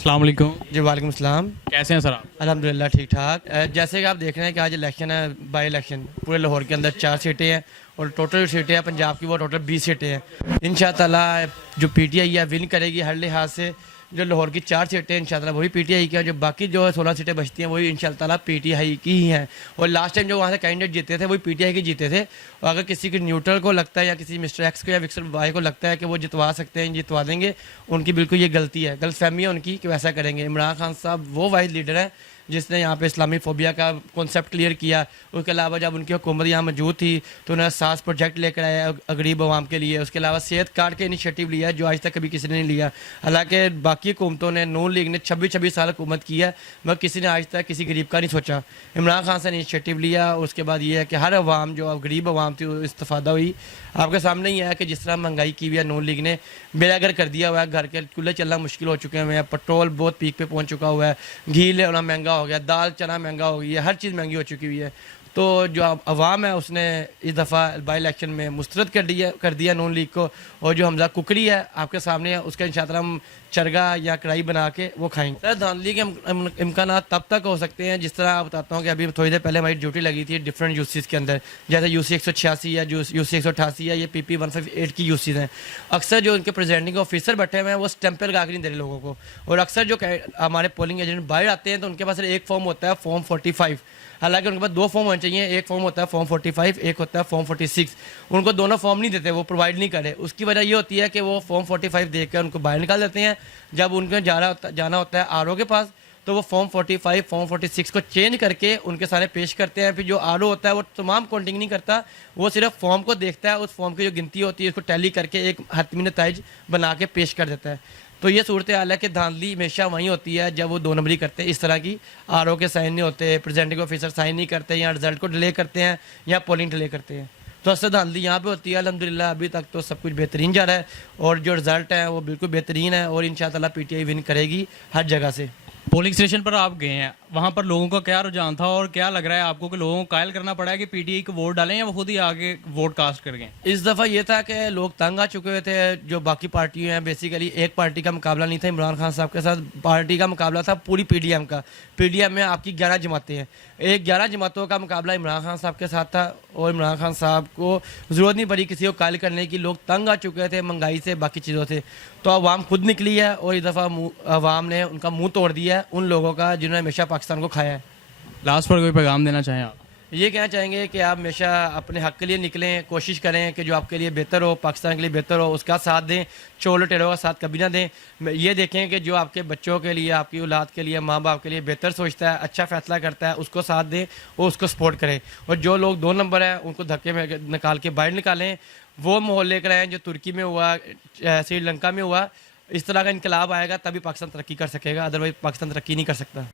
अस्सलाम वालेकुम। जी वालेकुम अस्सलाम। कैसे हैं सर आप? अल्हम्दुलिल्लाह ठीक ठाक। जैसे कि आप देख रहे हैं कि आज इलेक्शन है, बाई इलेक्शन पूरे लाहौर के अंदर 4 सीटें हैं और टोटल सीटें हैं पंजाब की वो टोटल 20 सीटें हैं। इंशाअल्लाह जो पीटीआई है विन करेगी हर लिहाज से। जो लाहौर की 4 सीटें हैं इंशाअल्लाह वही पीटीआई की है, जो बाकी जो 16 सीटें बचती हैं वही इंशाअल्लाह पीटीआई की ही हैं। और लास्ट टाइम जो वहाँ से कैंडिडेट जीते थे वही पीटीआई के जीते थे। और अगर किसी के न्यूट्रल को लगता है या किसी मिस्टर एक्स को या विक्सर वाई को लगता है कि वो जितवा सकते हैं, जितवा देंगे, उनकी बिल्कुल ये गलती है, गलतफहमी है उनकी कि वैसा करेंगे। इमरान खान साहब वो वाइज लीडर हैं जिसने यहाँ पे इस्लामी फोबिया का कॉन्सेप्ट क्लियर किया। उसके अलावा जब उनकी हुकूमत यहाँ मौजूद थी तो उन्होंने 7 प्रोजेक्ट लेकर आया गरीब आवाम के लिए। उसके अलावा सेहत कार्ड के इनिशिएटिव लिया जो आज तक कभी किसी ने नहीं लिया। हालांकि बाकी हुकूमतों ने, नून लीग ने 26 साल हुकूमत की है मगर किसी ने आज तक किसी गरीब का नहीं सोचा। इमरान खान से इनिशिएटिव लिया। उसके बाद ये है कि हर आवाम जो गरीब आवाम थी इस्तेफादा हुई। आपके सामने ही है कि जिस तरह महंगाई की हुई है नून लीग ने बेड़ागर कर दिया हुआ है। घर के चूल्हे चलना मुश्किल हो चुके हैं, पेट्रोल बहुत पीक पे पहुँच चुका हुआ है, घी लेना महंगा हो गया, दाल चना महंगा हो गई है, हर चीज़ महंगी हो चुकी हुई है। तो जो अवाम है उसने इस दफ़ा बाई इलेक्शन में मुस्तरद कर दिया नून लीग को। और जो हमजा कुकरी है आपके सामने है, उसका इंशाअल्लाह हम चरगा या कढ़ाई बना के वो खाएंगे। सर धांधली के इम्कान तब तक हो सकते हैं जिस तरह आप बताता हूँ कि अभी थोड़ी देर पहले हमारी ड्यूटी लगी थी डिफरेंट यूसीज के अंदर, जैसे यूसी 186 या यूसी 188 या ये PP 158 की यूसीज हैं। अक्सर जो उनके प्रेजेंटिंग ऑफिसर बैठे हुए हैं वो स्टैंप पे लगा के नहीं दे रहे लोगों को। और अक्सर जो हमारे पोलिंग एजेंट बाहर आते हैं तो उनके पास एक फॉर्म होता है फॉर्म 45। हालांकि उनके पास 2 फॉर्म होने चाहिए, एक फॉर्म होता है फॉर्म 45, एक होता है फॉर्म 46। उनको दोनों फॉर्म नहीं देते, वो प्रोवाइड नहीं करे। उसकी वजह ये होती है कि वो फॉर्म 45 देकर उनको बाहर निकाल देते हैं। जब उनको जाना होता है RO के पास तो वो फॉर्म 45 फॉर्म 46 को चेंज करके उनके सारे पेश करते हैं। फिर जो RO होता है वो तमाम काउंटिंग नहीं करता, वो सिर्फ फॉर्म को देखता है, उस फॉर्म की जो गिनती होती है उसको टैली करके एक हतमी नताइज बना के पेश कर देता है। तो ये सूरत हाल है कि धांधली हमेशा वहीं होती है जब वो 2 नंबरी करते हैं। इस तरह की RO के साइन नहीं होते, प्रेजेंटिंग ऑफिसर साइन नहीं करते, या रिजल्ट को डिले करते हैं या पोलिंग डिले करते हैं। तो असल धांधली यहाँ पे होती है। अल्हम्दुलिल्लाह अभी तक तो सब कुछ बेहतरीन जा रहा है और जो रिजल्ट है वो बिल्कुल बेहतरीन है और इंशाअल्लाह PTI विन करेगी हर जगह से। पोलिंग स्टेशन पर आप गए हैं, वहाँ पर लोगों का क्या रुझान था और क्या लग रहा है आपको कि लोगों को कायल करना पड़ा है कि PTI को वोट डालें या वो खुद ही आगे वोट कास्ट कर गए? इस दफ़ा ये था कि लोग तंग आ चुके हुए थे। जो बाकी पार्टियां हैं बेसिकली एक पार्टी का मुकाबला नहीं था इमरान खान साहब के साथ, पार्टी का मुकाबला था पूरी PDM का। PDM में आपकी 11 जमातें हैं, 11 जमातों का मुकाबला इमरान खान साहब के साथ था। और इमरान खान साहब को ज़रूरत नहीं पड़ी किसी को कायल करने की, लोग तंग आ चुके थे महंगाई से, बाकी चीज़ों से। तो अवाम खुद निकली है और इस दफ़ा अवाम ने उनका मुँह तोड़ दिया है उन लोगों का जिन्होंने हमेशा पाकिस्तान को खाया है। लास्ट पर कोई पैगाम देना चाहें आप? ये कहना चाहेंगे कि आप हमेशा अपने हक़ के लिए निकलें, कोशिश करें कि जो आपके लिए बेहतर हो, पाकिस्तान के लिए बेहतर हो, उसका साथ दें, चोर टेरों का साथ कभी ना दें। ये देखें कि जो आपके बच्चों के लिए, आपकी औलाद के लिए, माँ बाप के लिए बेहतर सोचता है, अच्छा फ़ैसला करता है, उसको साथ दें और उसको सपोर्ट करें। और जो लोग 2 नंबर हैं उनको धक्के में निकाल के बाहर निकालें। वो माहौल लेकर आएँ जो तुर्की में हुआ, श्रीलंका में हुआ। इस तरह का इनकलाब आएगा तभी पाकिस्तान तरक्की कर सकेगा, अदरवाइज़ पाकिस्तान तरक्की नहीं कर सकता।